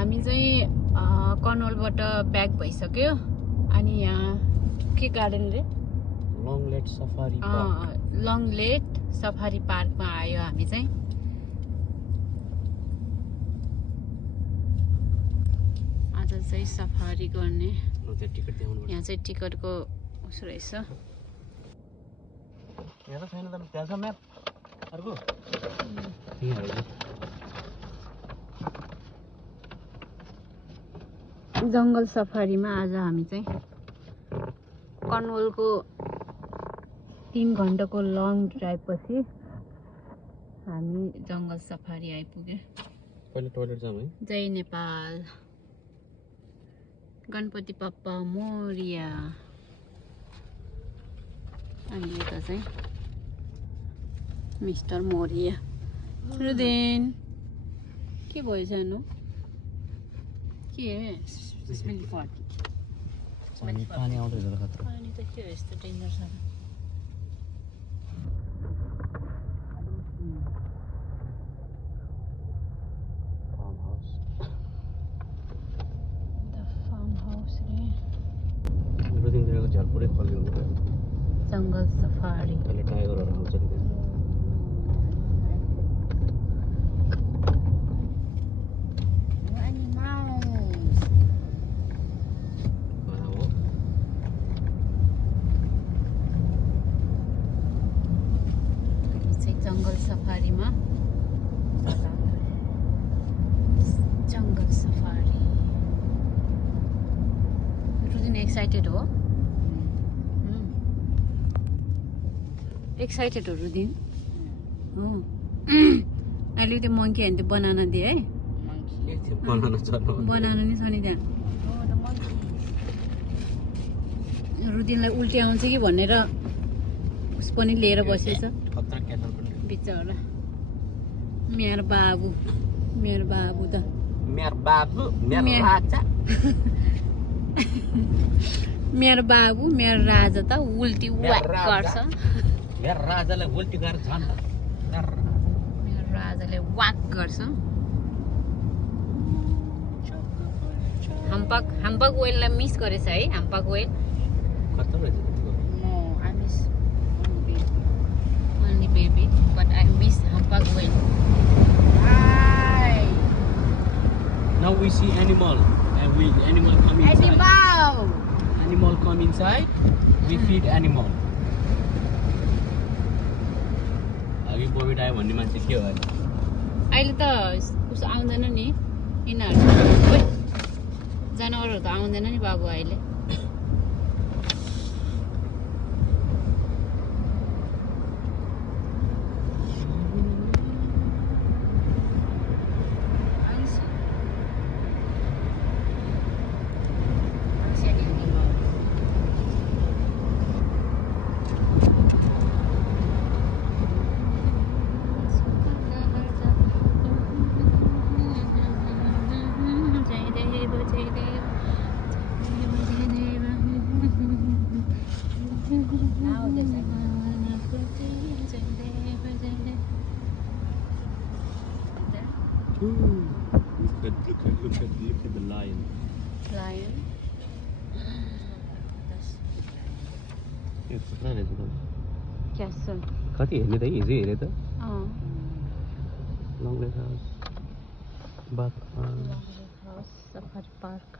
हामी चाहिँ कर्नवालबाट ब्याक भइसक्यो अनि यहाँ के गार्डन रे लङलेट सफारी पार्कमा आयो हामी चाहिँ। आज चाहिँ सफारी गर्ने यहाँ चाहिँ टिकटको उसो रहेछ। यहाँ त छैन त त्यहाँ छ म्याप अर्को जङ्गल सफारीमा आज हामी चाहिँ कर्नवालको 3 घण्टाको लङ ड्राइभ पछि हामी जङ्गल सफारी आइपुग्यो। पहिले टोयलेट जाम है। जय नेपाल, गणपति बप्पा मोरिया। अनि यता चाहिँ मिस्टर मोरिया। रुदेन के भयो सानो? के पानी आउँदैछ र खतरा। पानी त के हो यस्तो डेन्जर छ? जङ्गल सफारी टाइगरहरू आउँछ नि जङ्गल सफारीमा जङ्गल सफारी रुदिन एक्साइटेड हो? एक्साइटेड हो रुदिन? हो। अहिले त्यो मङ्की होइन त्यो बनाना दिए है? बनाना नि छ नि त्यहाँ। रुदिनलाई उल्टी आउँछ कि भनेर उस पनि लिएर बसेछ बिचरा। मेरो बाबु त मेरो बाबु मेरो राजा त उल्टी वाक गर्छ। मेरो राजाले उल्टी गरेर झन् मेरो राजाले वाक गर्छ। हम्पक वेललाई मिस गरेछ है? हम्पक वेल कस्तो रहेछ? Only baby, but I miss humpback whale. Hi. Now we see animal, and animal come inside. Animal come inside. We feed animal. अघि कोभिड आयो भन्ने मान्छे के हो अहिले त उस आउँदैन नि यिनीहरू। जनावरहरू त आउँदैन नि बाबु अहिले। Look at the lion. Lion. It's not it. Castle. कति हेर्ने त हिजो हेरे त लङलेट हाउस बाथ हाउस सफारी पार्क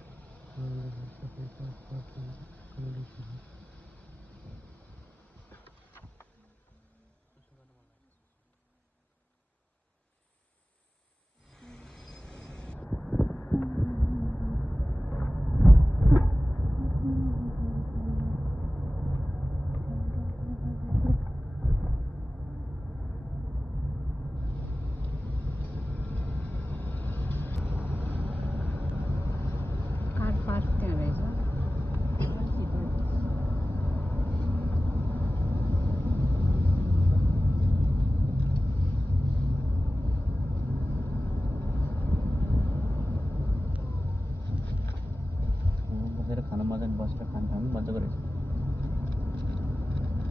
खाना मजा बसेर खाना खानु मजाको रहेछ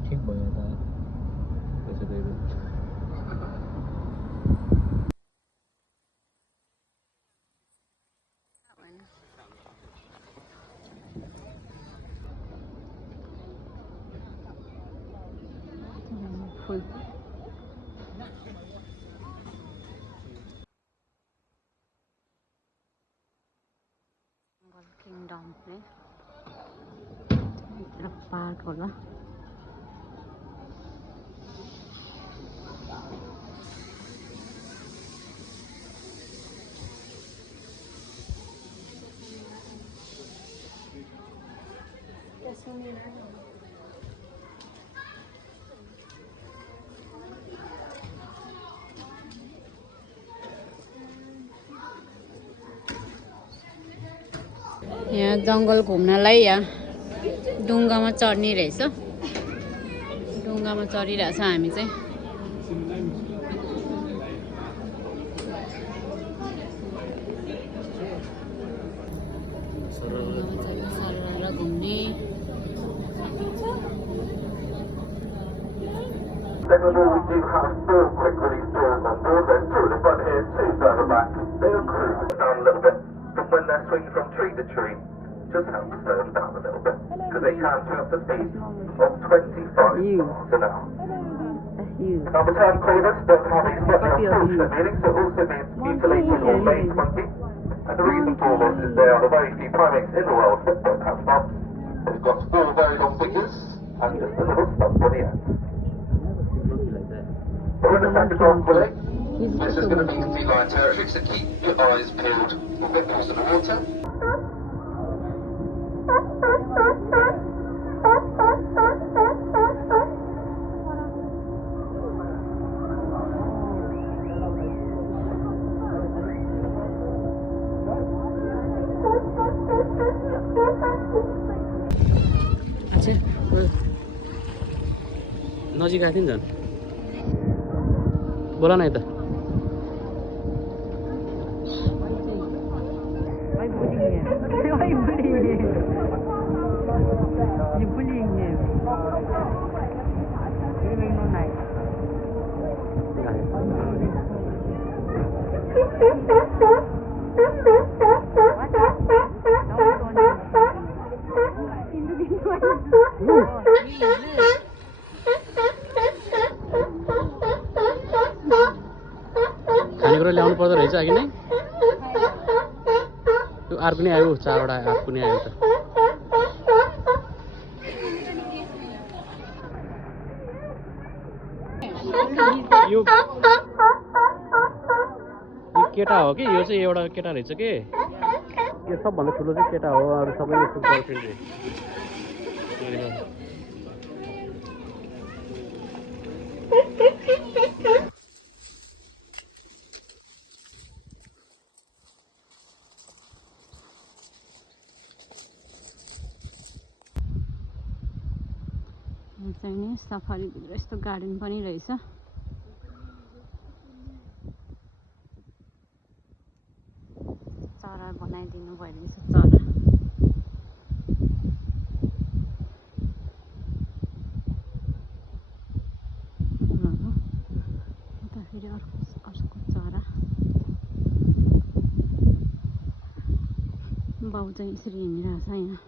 ठिक भयो त त्यसो गयो किङडम प्ले पार्क होला यहाँ जङ्गल घुम्नलाई यहाँ डुङ्गामा चढ्ने रहेछ डुङ्गामा चढिरहेछ हामी चाहिँ सरर घुम्ने Then we do have 4 quick release doors on board. There's 2 at the front here, 2 further back. They'll cruise down a little bit. But when they're swinging from tree to tree, just help to slow them down a little bit. Because they can swing up to speed of 25 miles an hour. Now the term cleavers does have a slightly unfortunate meaning, so it also means mutilated or made monkey. And the reason for this is there are the very few primates in the world that don't have stumps. They've got 4 very long fingers and just a little stump on the end. We're in the Santa Claus today. This is going to be feline territory, so keep your eyes peeled. We'll get close to the water. नजिक आएको थियो नि झन् बोला न यता खानेकुरा ल्याउनु पर्दो रहेछ अघि नै यो अर्को नै आयो 4वटा अर्को नै आयो त यो केटा हो कि यो चाहिँ एउटा केटा रहेछ के यो सबभन्दा ठुलो चाहिँ केटा हो अरू सबै यसको गर्लफ्रेन्ड चाहिँ नि सफारीभित्र यस्तो गार्डन पनि रहेछ चरा बनाइदिनु भयो रहेछ चरा उता फेरि अर्को चरा बाउ चाहिँ यसरी हिँडिरहेछ यहाँ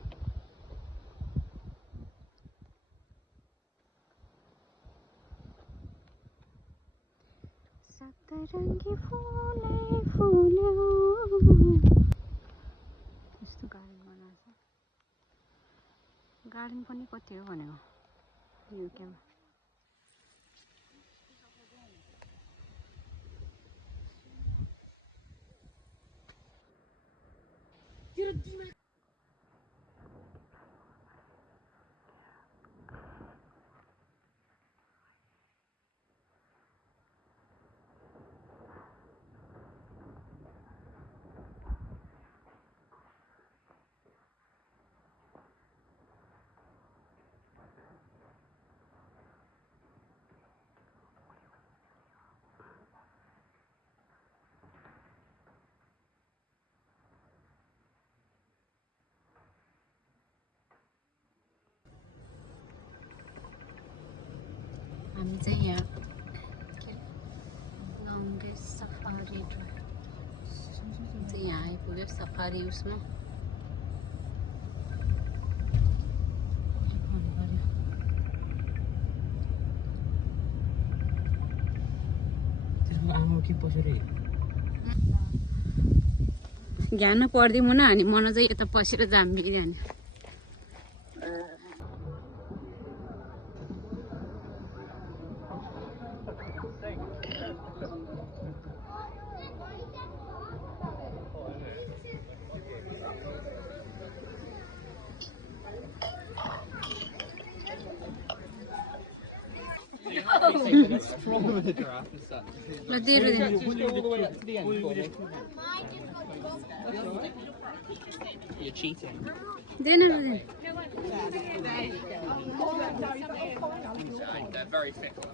सप्तरङ्गी फुलै फुल्यो यस्तो गार्डन बनाएको छ गार्डन पनि कति हो भनेको युकेमा हामी चाहिँ यहाँ लङ्गेस्ट सफारी चाहिँ यहाँ आइपुग्यो सफारी उसमा आमा के पसरी ज्ञान पर्दै मुना हानी मन चाहिँ यता पसेर जाम्बी जाने You're cheating. Then They're very fickle.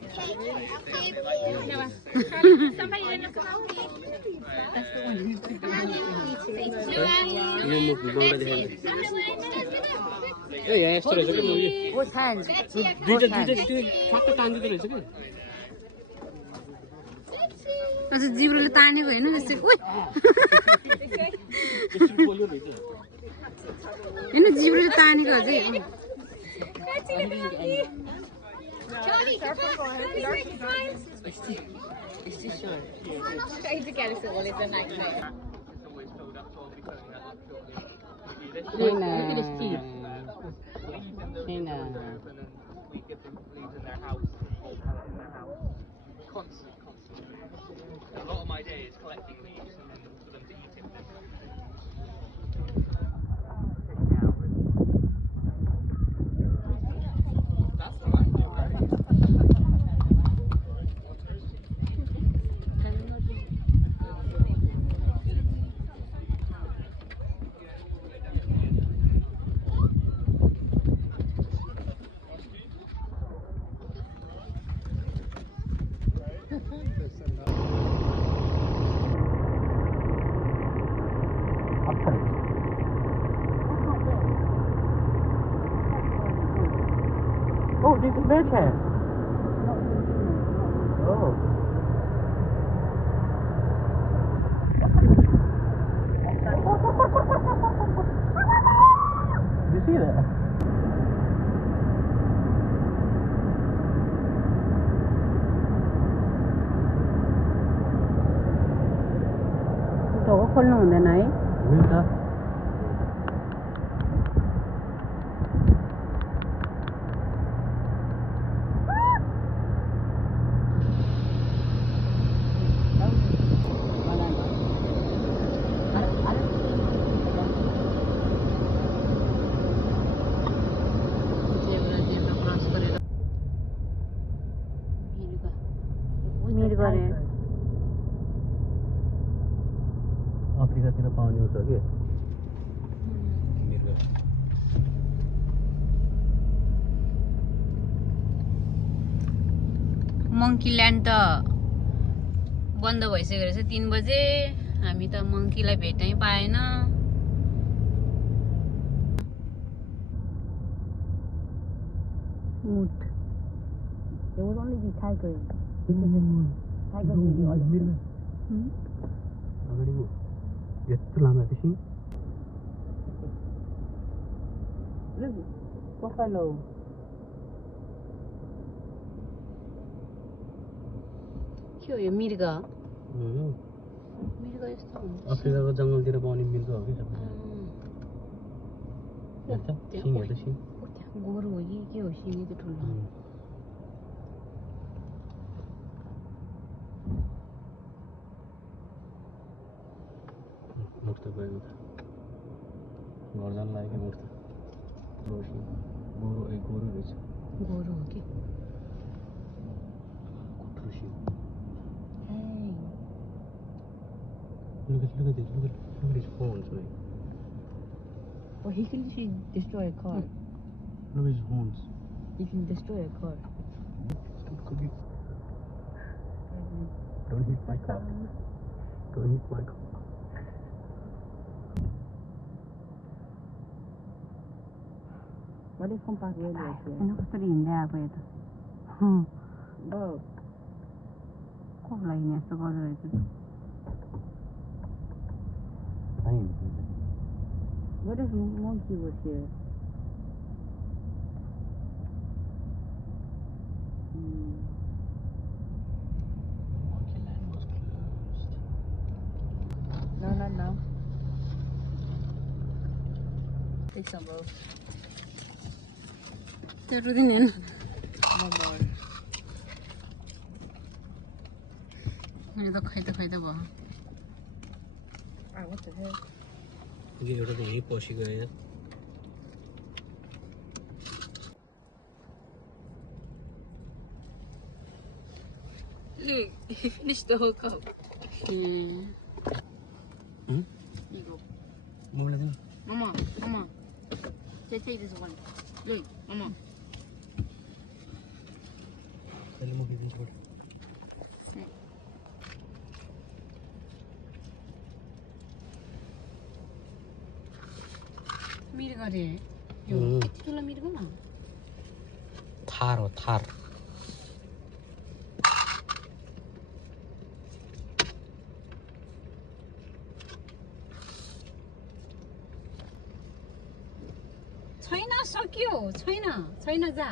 यस्तो रहेछ कि मुभी ठ्याक्क तान्दिँदो रहेछ कि अच्छा जिब्रोले तानेको होइन जस्तै होइन जिब्रोले तानेको चाहिँ We give them leaves in their house. Constantly. A lot of my day is collecting leaves and then for them to eat it. That's the right view, right? Oh, this is backhand. Oh. You see that? ढोका खोल्नु हुँदैन है मिल्छ अफ्रिकातिर पाउने हो कि monkey land त बन्द भइसकेको रहेछ 3 बजे हामी त मङ्कीलाई भेट्नै पाएन मुट There would only be tigers. Tigers will be all over. अगाडि यत्रो लामो त्यसै Look, buffalo. के हो यो मृग मृग यस्तो हुन्छ अफ्रिकाको जङ्गलतिर पाउने मृग हो कि सबै सिङ हेर्दा सिङ गोरु हो कि के हो सिङ त ठुलो मुक्त गयो घर जान लाग्यो कि मुक्त गोरु गोरु रहेछ गोरु हो कि कुट्रो सिङ Hey. Look at his horns, mate. Well, he can literally destroy a car. Look at his horns. He can destroy a car. Don't hit my car. Don't hit my car. What is compact radio here? Ano gusto rin hindi ako ito? Oh. Kulay niya sa color ito. What if monkey was here? Monkey land was closed. No, not now. Take some, bro. जरुरी नहीं है ना One more. मेरे तो खाई भयो Ah, what the heck? ये एउटा त यही पसिगयो यहाँ Look, he finished the whole cup. Hmm? Here you go. मलाई दिनु Mama, Mama. Take this one. Look, Mama. अहिले म दिन्छु मिर गरे यो यति ठुलो मिर गो न थार हो थार छैन सक्यो छैन जा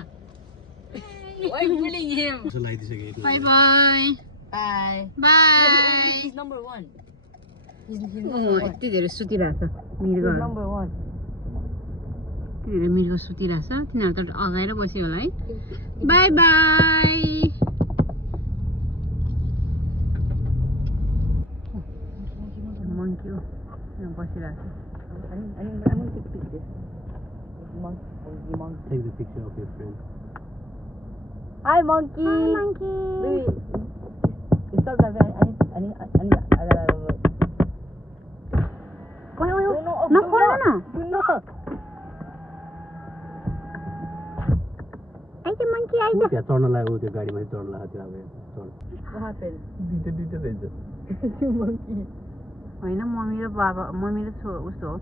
Why are you bullying him? कसो लगाइदिसक्यो bye bye Bye. Bye He's number one. He's number one. यति धेरै सुतिरहेको छ मिर्ग He's number one. यति धेरै मिर्ग सुतिरहेको छ तिनीहरू त अगाएर बस्यो होला है बाई बाई मङ्की हो यहाँ बसिरहेको I'm gonna take a picture. Monkey. Take the picture of your friend Hi, monkey. Hi, monkey. Wait. Stop driving. I need. नखोल न Do not. आइज मङ्की आइज त्यहाँ चढ्न लाग्यो त्यो गाडीमा चढ्न लाग्यो त्यो अब What happened? दुईटा रहेछ Monkey. होइन मम्मी र बाबा मम्मी र उसो हो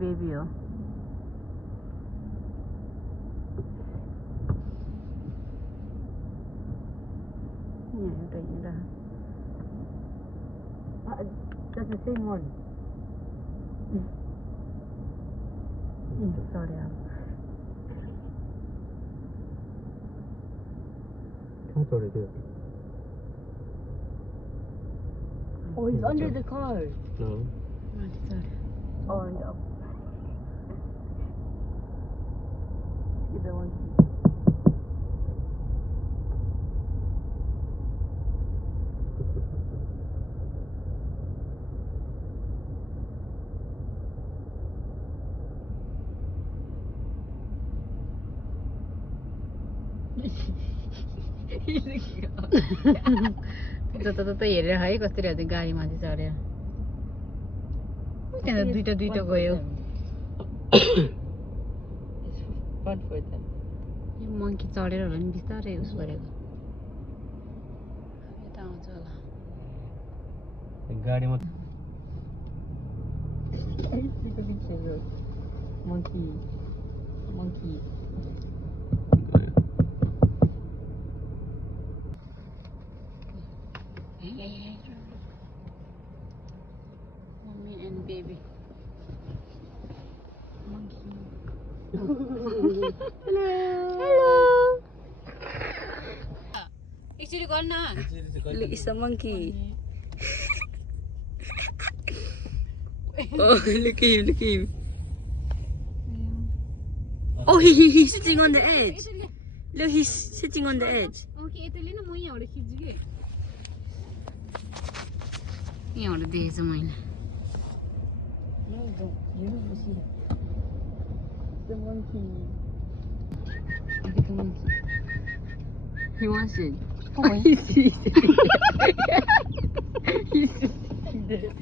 बेबी हो यहाँ एउटा हिँडिरहेको That's the same one. sorry कहाँ चढ्यो त्यो Oh, he's under the car. माथि चढ्यो Oh, and up. Get that one. जता हेरेर है कसरी हुन्छ गाडी माथि चढेर त्यहाँ दुईटा गयो It's fun for them. यो मङ्की चढेर होला नि बिस्तारै उस गरेको यता आउँछ होला गाडीमा Take a picture, bro. Monkey. Mummy and baby एकचोटि गर्न Look, it's a monkey. Oh, look at him. Oh, he's sitting on the edge. Look, he's sitting on the edge. Okay यताले न म यहाँबाट खिच्छु कि यहाँबाट देखेको छु मैले No, don't. You don't see the monkey. Look at the monkey. He wants it. Oh, he's sitting He's sitting there.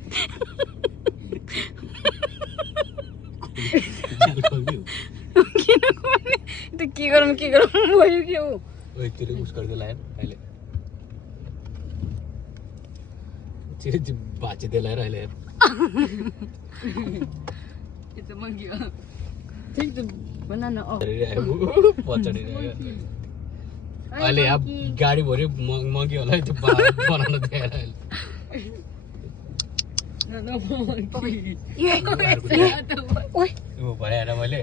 किन गर्ने त के गरौँ भयो के हो ओइ तेरो उस गर्दै लायो अहिले चिरे बाँचिँदै लाएर अहिले It's a monkey. Take the banana off. अहिले यहाँ गाडी भरि मङ्की होला त्यो बनाउन दिएर अहिले No, monkey. ओइ ऊ भएन मैले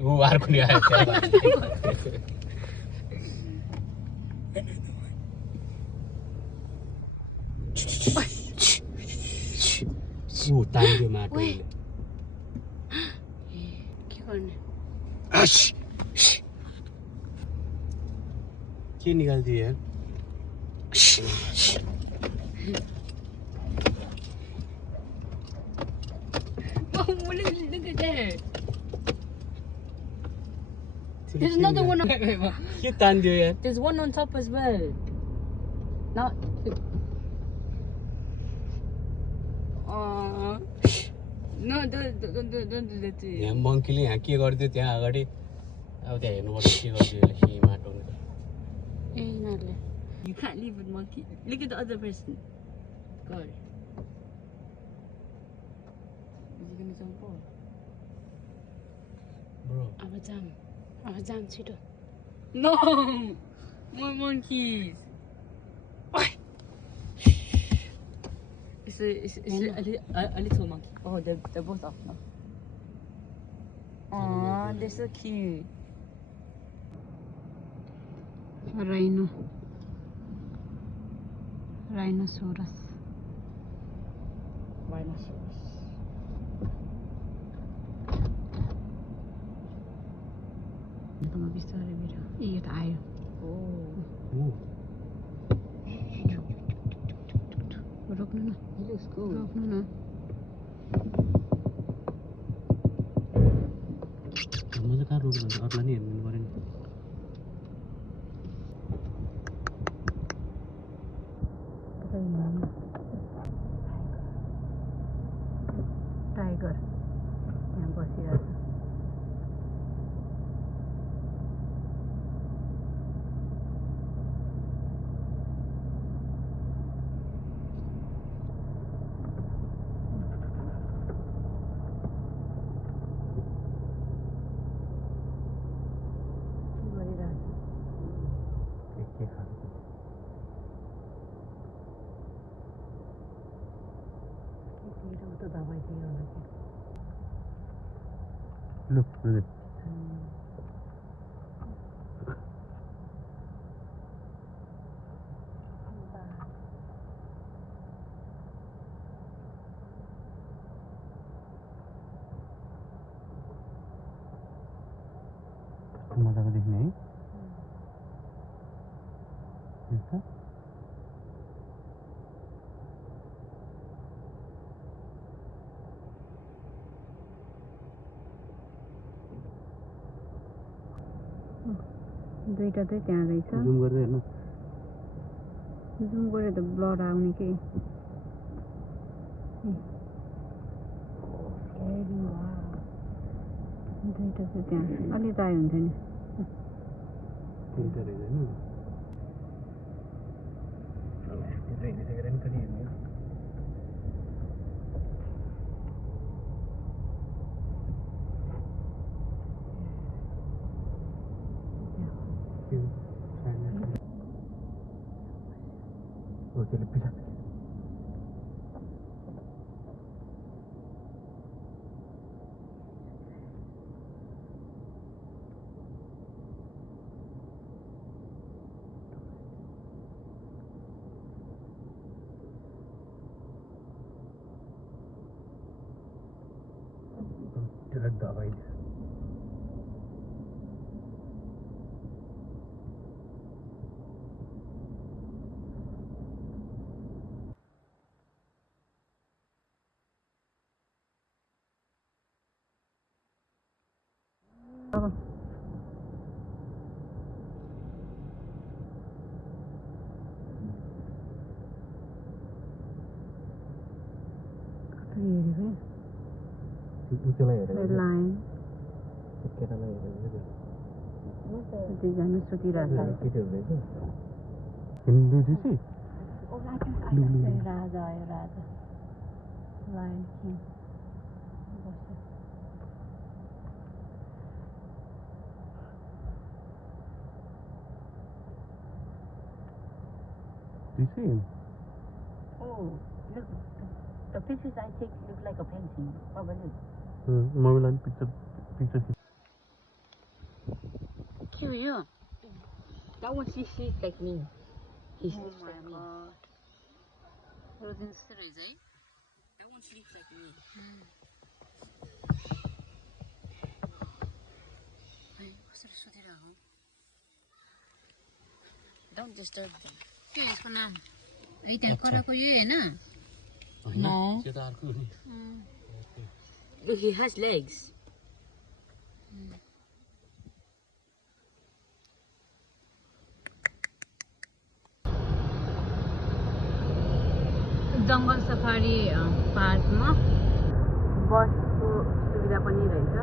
ऊ अर्को नि आयो ऊ तान्यो माटोले के गर्ने के निकाल्दियो यार Oh, look at that. There's another one. के तान्दियो यार There's one on top as well. Not. No, don't do that to you. यहाँ मङ्कीले यहाँ के गरिदियो त्यहाँ अगाडि अब त्यहाँ हेर्नुपर्छ के गरिदियो यसले माटो ए यिनीहरूले You can't leave with monkey. Look at the other person. God. Is he gonna jump off? Bro अब जाम छिटो No! More monkeys. It's a little monkey. Oh, they're both off now. Aww, they're so cute. Rhinoceros Rhinoceros. बिस्तारै बिर ए यो त आयो Oh, रोक्नु न he looks cool. रोक्नु न म चाहिँ कहाँ रोक्नु हुन्छ अरूलाई नि हेर्नु पऱ्यो नि टाइगर यहाँ बसिरहेछ के खाएको त दबाई दियो होला कि लु ब्रदर मजाको देख्ने है यस्तो दुईटा चाहिँ त्यहाँ रहेछ जुम गर्दै हेर्नु जुम गऱ्यो त ब्लड आउने कि दुईटा चाहिँ त्यहाँ अलि त आयो हुन्थ्यो नि तिनवटा रहेछ होइन त्यत्रो हिँडिसकेर नि कति हेर्ने त्यसले पिछा त्यसलाई दबाई दियो हेरेको त्यसलाई हेरेर लाइन केटालाई हेरेर दुईजना सुतिरहेको केटीहरू रहेछ हिन्दू दिसी राजा आयो राजा लाइन किङ बस्यो दिसी Oh, look. The pictures I take look like a painting. Probably. Mobile picture के हो यो That one she sleeps like me. He Oh sleeps my like me. god. Rosin जस्तो रहेछ है That one sleeps like me. Don't disturb them. के यसको नाम है त्यहाँ कराको यो हैन No. त्यो त अर्को हो नि। Look, he has legs. जङ्गल सफारी पार्कमा बसको सुविधा पनि रहेछ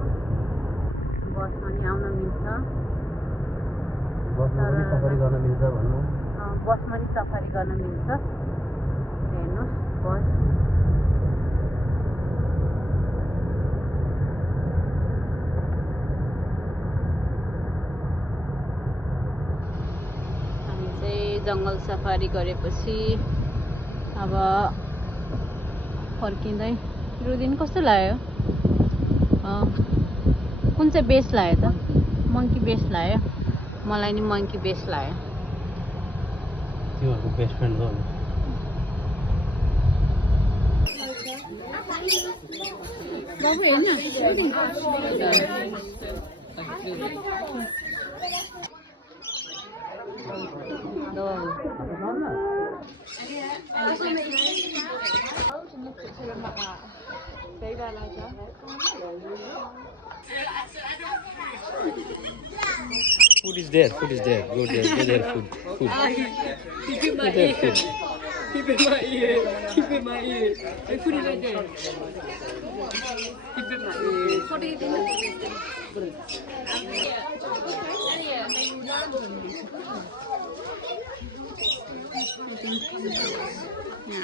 बसमा नि आउन मिल्छ बसमा पनि सफारी गर्न मिल्छ भन्नु। बसमा नि सफारी गर्न मिल्छ हेर्नुहोस् बस हामी चाहिँ जङ्गल सफारी गरेपछि अब फर्किँदै रुदिन कस्तो लाग्यो कुन चाहिँ बेस्ट लाग्यो त मङ्की बेस्ट लाग्यो मलाई नि मङ्की बेस्ट लाग्यो तिमीहरूको बेस्ट फ्रेन्ड हो बाबु हेर्न Food is there. Go there. Go there. Food. Keep in my ear. Keep in my ear. Keep in my ear. I put it right there. Keep in my ear. What do you think?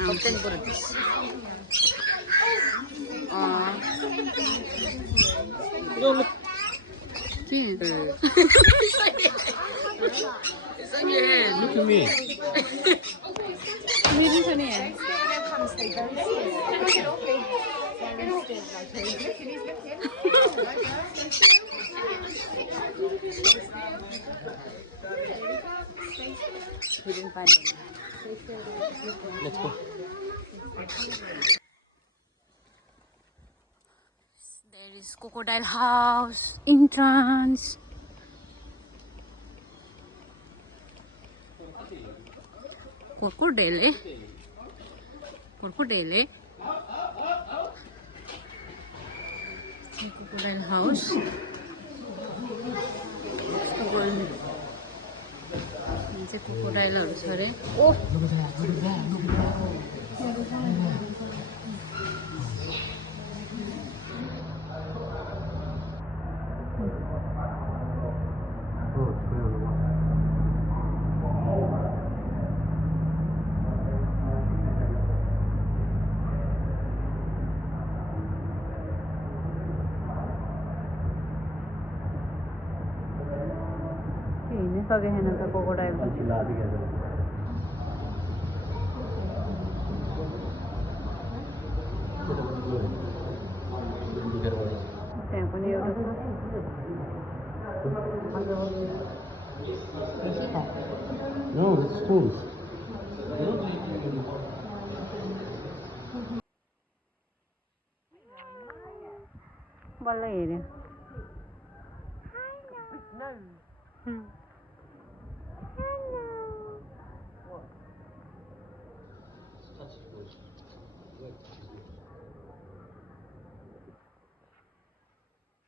Something for this. It's on your hand. Look at me. मेरो छ नि यहाँ We didn't find it. Let's go. There is crocodile house entrance. Crocodile, crocodile. Crocodile house. Ini crocodile harus ada. Oh. Ini सके हैन त crocodile को चिल्ला दिया था। त्यहाँ पनि एउटा No, it's spoons. बल्ल हेर्यो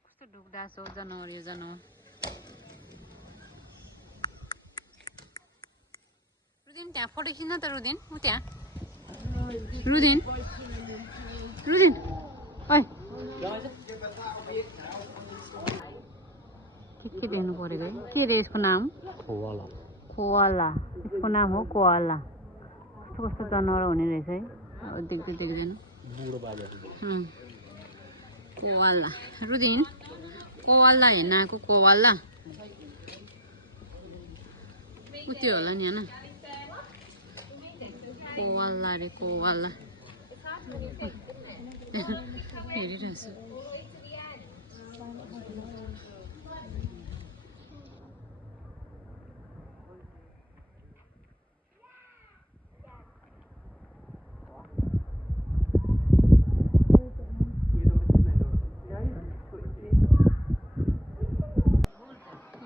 कस्तो ढुकढास हो जनावर यो जनावर रुदिन त्यहाँ फोटो खिच्न त रुदिन उ त्यहाँ रुदिन रुदिन ओइ के देख्नु परेको है के रे यसको नाम कोवाला। कोवाला यसको नाम हो कोवाला कस्तो कस्तो जनावर हुने रहेछ है देख्दै देख्दैन बुढो बाजे। कोवाला रुदिन कोवाला हेर्न आएको कोवाला उति होला नि होइन कोवाला रे कोवाला हेरिरहेछ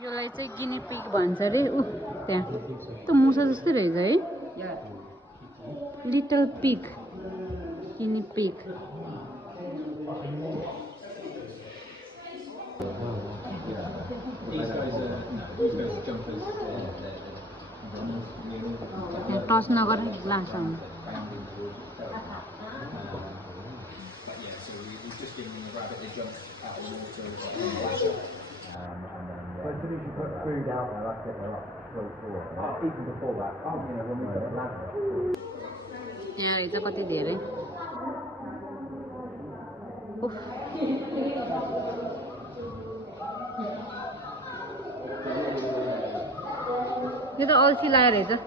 यो यसलाई चाहिँ गिनी पिग भन्छ अरे ऊ त्यहाँ त्यो मुसा जस्तै रहेछ है little pig guinea pig touch नगर लास आउनु यहाँ रहेछ कति धेरै यो त अल्छी लाएर रहेछ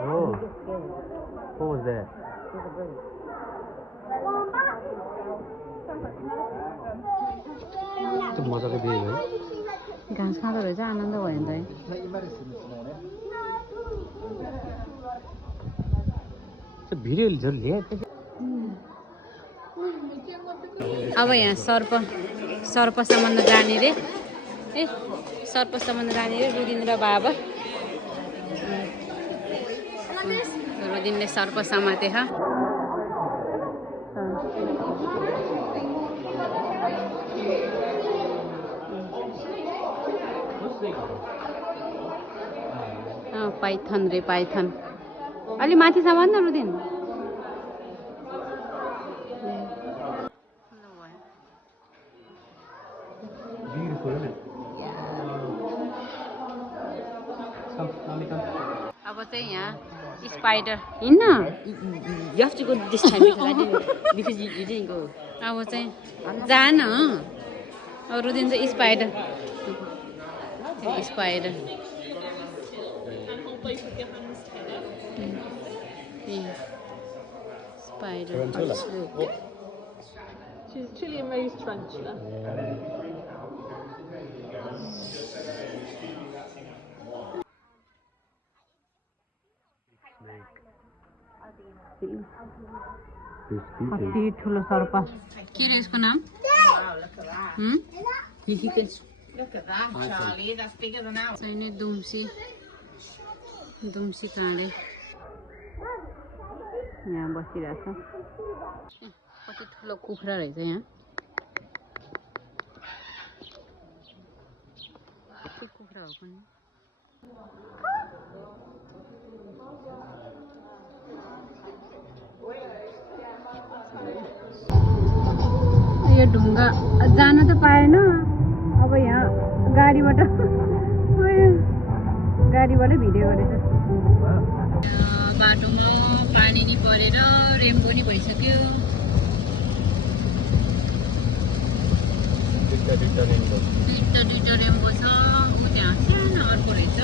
Oh, what was that? त्यो मजाको देख्यो है घाँस खाँदो रहेछ आनन्द भयो नि त भिडियो झन् ल्या अब यहाँ सर्प सम्बन्ध जाने रे ए सर्प सम्बन्ध जाने रे रुदिन र बाबा रुदिनले सर्प समाते हा पाइथन रे पाइथन अलि माथि समात्न रुदिन अब चाहिँ यहाँ स्पाइडर हिँड्न You have to go this time because you didn't go. अब चाहिँ जान अब रुदिन चाहिँ spider spider spider She's chilly Mary's tarantula. कति ठुलो सर्प के रे यसको नाम चाहिने दुम्सी काँडे यहाँ बसिरहेछ कति ठुलो कुखुरा रहेछ यहाँ के कुखुरा हो पनि यो ढुङ्गा जान त पाएन अब यहाँ गाडीबाट भिडियो गरेछ बाटोमा पानी नि परेर रेम्बो नि भइसक्यो दुईटा रेम्बो छ त्यहाँ सानो अर्को रहेछ